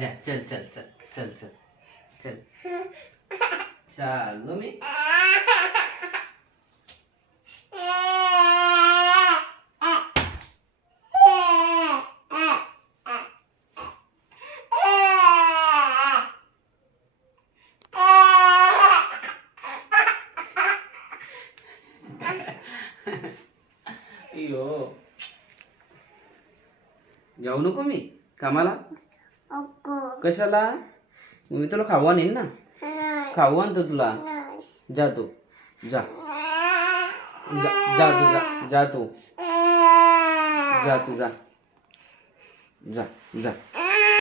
जा चल चल चल चल चल चल चालो मी अयो जाऊ नको मी कामाला कशाला मी तुला खाऊ आणीन ना खाऊ आणतो तुला जा तू जा जा जा तू जा जा तू जा तू जा जा जा